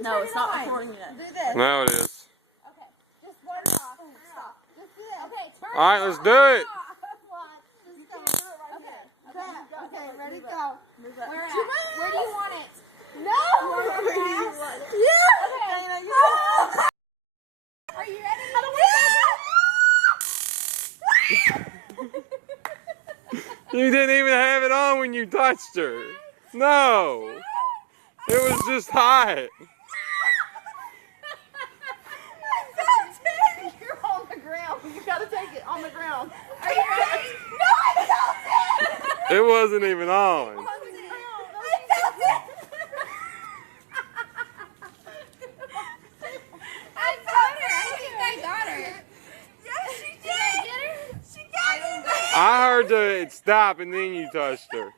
No, it's not recording yet. Do this. No, it is. Okay. Just one stop. Just do this. Okay, turn. All right, let's do it. Okay, ready, go. Where at? Where do you want it? No! Yeah! Okay. Are you ready? You didn't even have it on when you touched her. No. It was just hot. I felt it! You're on the ground. You gotta take it on the ground. Are you ready? No, I felt it! It wasn't even on. On the ground. I felt it! I felt her. I think I got her. Yes, she did! Did I get her? She got me! I heard it stop and then you touched her.